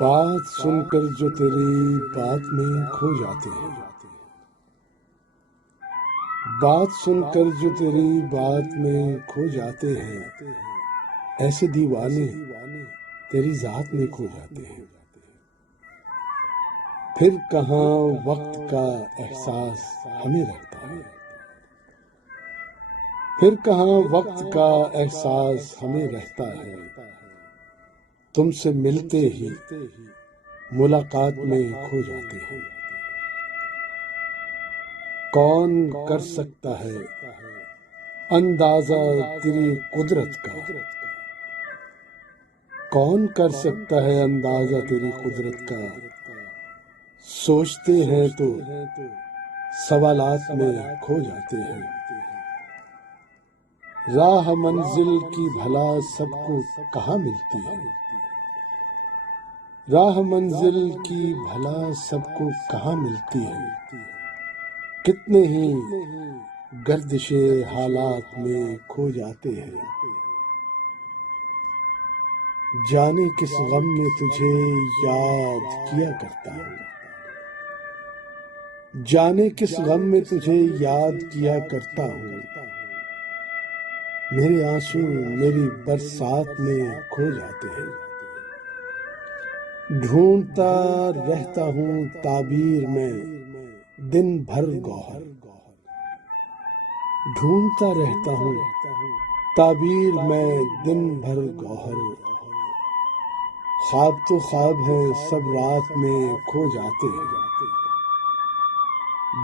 बात सुनकर जो तेरी बात में खो जाते हैं, बात सुनकर जो तेरी बात में खो जाते हैं, ऐसे दीवाने तेरी जात में खो जाते हैं। फिर कहाँ वक्त का एहसास हमें रहता है, फिर कहाँ वक्त का एहसास हमें रहता है। तुमसे मिलते ही मुलाकात में खो जाते हैं। कौन कर सकता है अंदाजा तेरी कुदरत का, कौन कर सकता है अंदाजा तेरी कुदरत का। सोचते हैं तो सवालात में खो जाते हैं। राह मंजिल की भला सबको कहाँ मिलती है, राह मंजिल की भला सबको कहाँ मिलती है। कितने ही गर्दिशे हालात में खो जाते हैं। जाने किस गम में तुझे याद किया करता हूँ, जाने किस गम में तुझे याद किया करता हूँ। मेरे आंसू मेरी बरसात में खो जाते हैं। ढूंढता रहता हूँ ताबीर में दिन भर गौहर, ढूंढता रहता हूँ ताबीर में दिन भर गौहर। ख्वाब तो ख्वाब है सब रात में खो जाते हैं।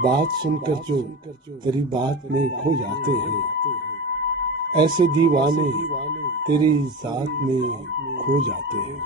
बात सुनकर जो तेरी बात में खो जाते हैं, ऐसे दीवाने तेरी जात में खो जाते हैं।